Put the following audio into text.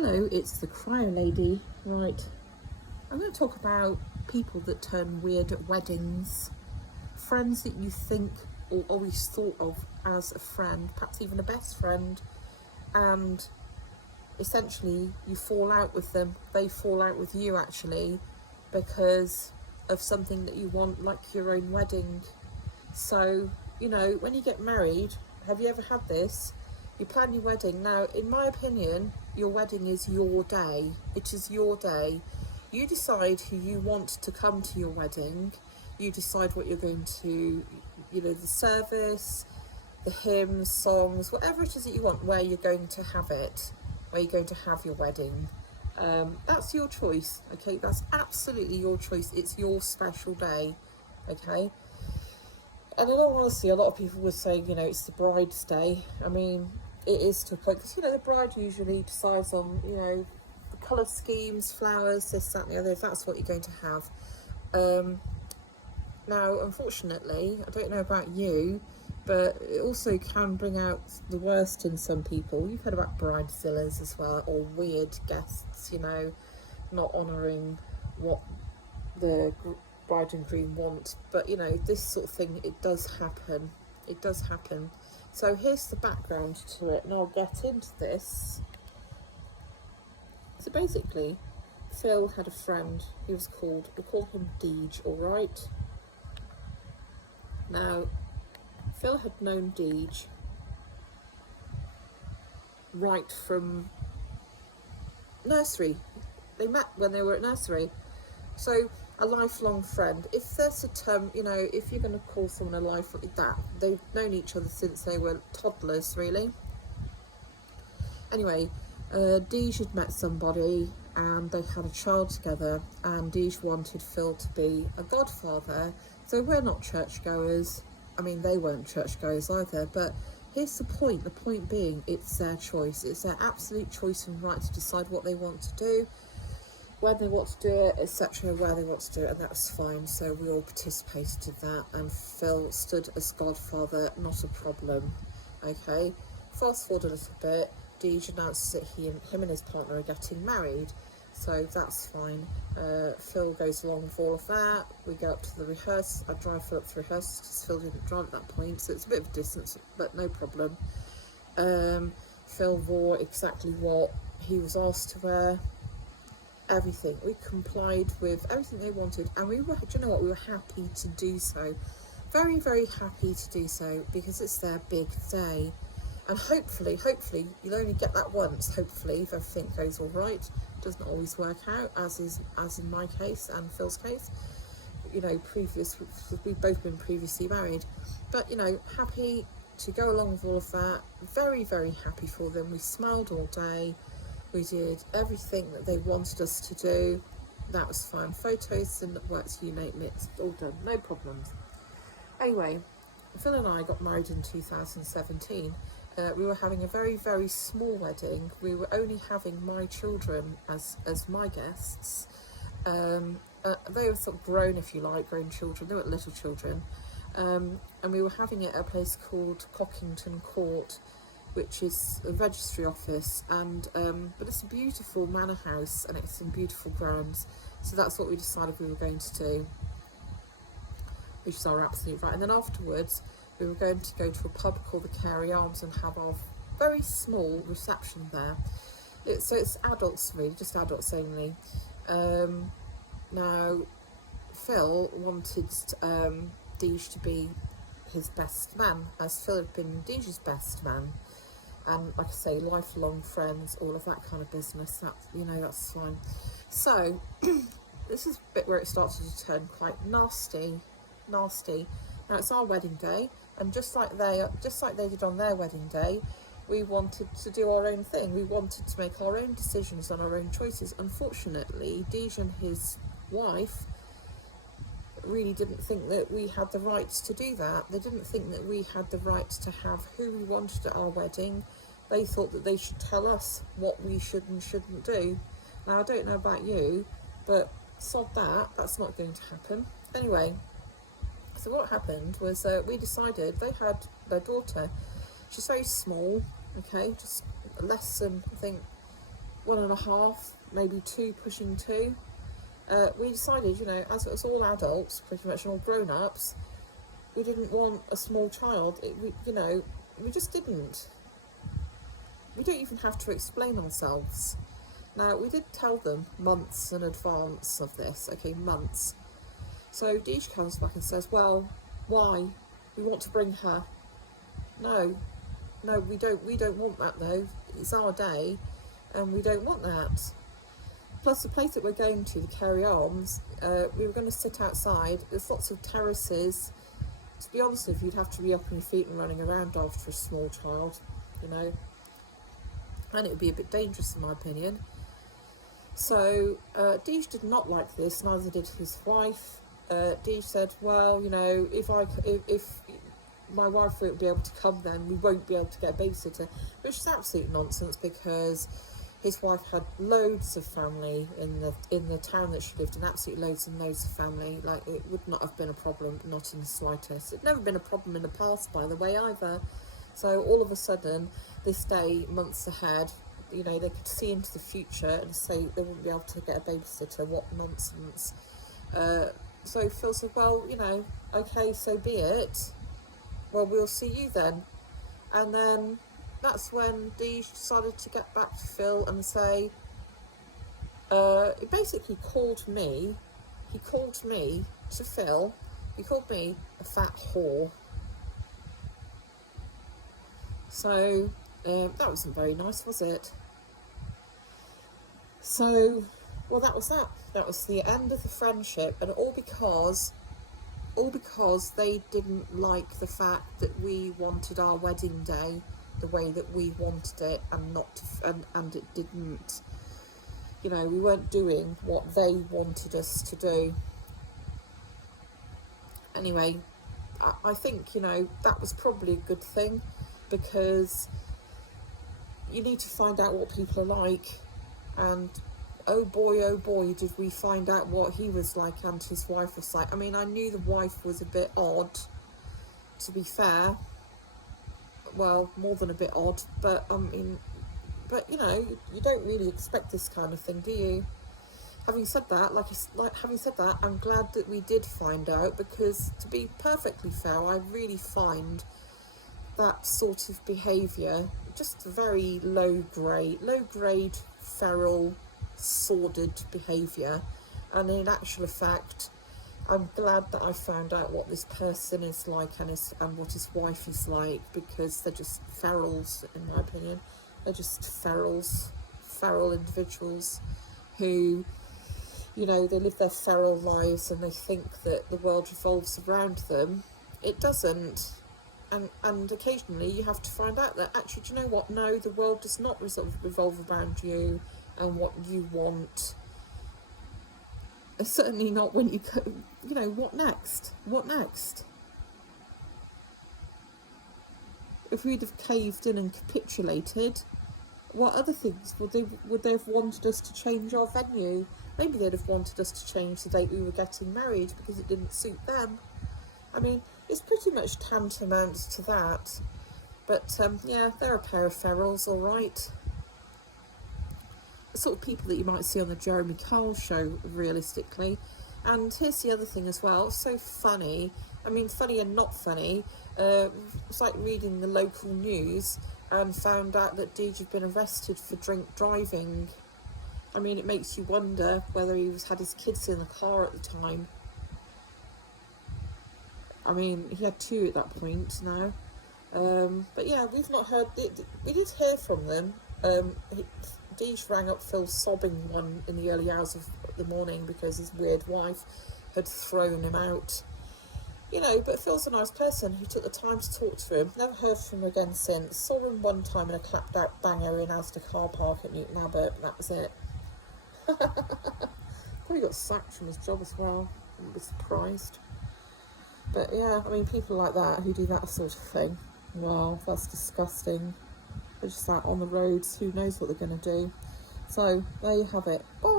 Hello, it's the Cryo Lady. Right, I'm going to talk about people that turn weird at weddings, friends that you think or always thought of as a friend, perhaps even a best friend, and essentially you fall out with them, they fall out with you actually, because of something that you want, like your own wedding. So, when you get married, have you ever had this? You plan your wedding. Now, in my opinion, your wedding is your day. It is your day. You decide who you want to come to your wedding. You decide what you're going to, the service, the hymns, songs, whatever it is that you want, where you're going to have it, where you're going to have your wedding. That's your choice, okay? That's absolutely your choice. It's your special day, okay? And in all honesty, a lot of people would say, it's the bride's day. I mean, it is to a point, because, the bride usually decides on, the colour schemes, flowers, this, that and the other, if that's what you're going to have. Now, unfortunately, I don't know about you, but it also can bring out the worst in some people. You've heard about bridezillas as well, or weird guests, not honouring what the bride and groom want. But this sort of thing, it does happen. So here's the background to it, and I'll get into this. So basically, Phil had a friend. We call him Deej, all right? Now, Phil had known Deej right from nursery. They met when they were at nursery. So, a lifelong friend. If there's a term, if you're going to call someone a lifelong, that, they've known each other since they were toddlers, really. Anyway, Deej had met somebody and they had a child together, and Deej wanted Phil to be a godfather. So we're not churchgoers. I mean, they weren't churchgoers either, but here's the point being, it's their choice. It's their absolute choice and right to decide what they want to do, when they want to do it, etc., where they want to do it, and that was fine. So we all participated in that, and Phil stood as godfather, not a problem. Okay, fast forward a little bit. Deej announces that him and his partner are getting married, so that's fine. Phil goes along with all of that. We go up to the rehearsal. I drive Phil up to rehearsal because Phil didn't drive at that point, so it's a bit of a distance, but no problem. Phil wore exactly what he was asked to wear. Everything. We complied with everything they wanted, and we were, we were happy to do so. Very, very happy to do so, because it's their big day. And hopefully, you'll only get that once, hopefully, if everything goes all right. It doesn't always work out, as in my case and Phil's case. We've both been previously married. But, happy to go along with all of that. Very, very happy for them. We smiled all day. We did everything that they wanted us to do. That was fine. Photos and works, you name it, it's all done, no problems. Anyway, Phil and I got married in 2017. We were having a very, very small wedding. We were only having my children as my guests. They were sort of grown, if you like, grown children. They weren't little children. And we were having it at a place called Cockington Court, which is a registry office, and but it's a beautiful manor house and it's in beautiful grounds. So that's what we decided we were going to do, which is our absolute right. And then afterwards, we were going to go to a pub called the Canary Arms and have our very small reception there. So it's adults, really, just adults only. Now, Phil wanted Deej to be his best man, as Phil had been Deej's best man. And like I say, lifelong friends, all of that kind of business, that's fine. So, this is the bit where it started to turn quite nasty. Now, it's our wedding day, and just like they did on their wedding day, we wanted to do our own thing. We wanted to make our own decisions and our own choices. Unfortunately, Deej and his wife really didn't think that we had the rights to do that. They didn't think that we had the right to have who we wanted at our wedding. They thought that they should tell us what we should and shouldn't do. Now, I don't know about you, but sod that, that's not going to happen. Anyway, so what happened was we decided, they had their daughter. She's very small, okay, just less than, I think, 1.5, maybe 2, pushing 2, we decided, you know, as it was all adults, pretty much, and all grown-ups, we didn't want a small child. We just didn't. We don't even have to explain ourselves. Now, we did tell them months in advance of this, okay, months. So Deej comes back and says, well, why? We want to bring her. No, we don't want that though. It's our day and we don't want that. Plus the place that we're going to, the Carey Arms, we were going to sit outside. There's lots of terraces. To be honest with you, you'd have to be up on your feet and running around after a small child, you know. And it would be a bit dangerous in my opinion. So Deej did not like this, neither did his wife. Deej said, well, you know, if my wife won't be able to come, then we won't be able to get a babysitter, which is absolute nonsense, because his wife had loads of family in the town that she lived in, absolutely loads and loads of family. Like, it would not have been a problem, not in the slightest. It'd never been a problem in the past, by the way, either. So all of a sudden, this day, months ahead, you know, they could see into the future and say they wouldn't be able to get a babysitter. What nonsense. So Phil said, well, you know, okay, so be it. Well, we'll see you then. And then that's when Deej decided to get back to Phil and say, he basically called me to Phil, he called me a fat whore. So that wasn't very nice, was it? So, well, that was that. That was the end of the friendship, and all because they didn't like the fact that we wanted our wedding day the way that we wanted it, and it didn't. You know, we weren't doing what they wanted us to do. Anyway, I think, you know, that was probably a good thing, because you need to find out what people are like, and oh boy, did we find out what he was like and his wife was like. I mean, I knew the wife was a bit odd, to be fair. Well, more than a bit odd, but you know, you don't really expect this kind of thing, do you? Having said that, I'm glad that we did find out, because to be perfectly fair, I really find that sort of behaviour just very low grade, feral, sordid behaviour. And in actual fact, I'm glad that I found out what this person is like and what his wife is like, because they're just ferals, in my opinion. They're just feral individuals who, you know, they live their feral lives and they think that the world revolves around them. It doesn't. And occasionally you have to find out that actually, do you know what? No, the world does not revolve around you and what you want. Certainly not when you go, you know, what next? What next? If we'd have caved in and capitulated, what other things would they have wanted us to change our venue? Maybe they'd have wanted us to change the date we were getting married because it didn't suit them. I mean, it's pretty much tantamount to that. But yeah, they're a pair of ferals, all right. The sort of people that you might see on the Jeremy Kyle show, realistically. And here's the other thing as well, so funny. I mean, funny and not funny. It's like reading the local news and found out that Deej had been arrested for drink driving. I mean, it makes you wonder whether he had his kids in the car at the time. I mean, he had 2 at that point now. But yeah, we've not heard. We did hear from them. Deej rang up Phil sobbing one in the early hours of the morning because his weird wife had thrown him out. You know, but Phil's a nice person who took the time to talk to him. Never heard from him again since. Saw him one time in a clapped out banger in Asda car park at Newton Abbot, and that was it. Probably got sacked from his job as well. I wouldn't be surprised. But yeah, I mean, people like that who do that sort of thing, wow, that's disgusting. They're just out on the roads, who knows what they're going to do. So there you have it. Bye.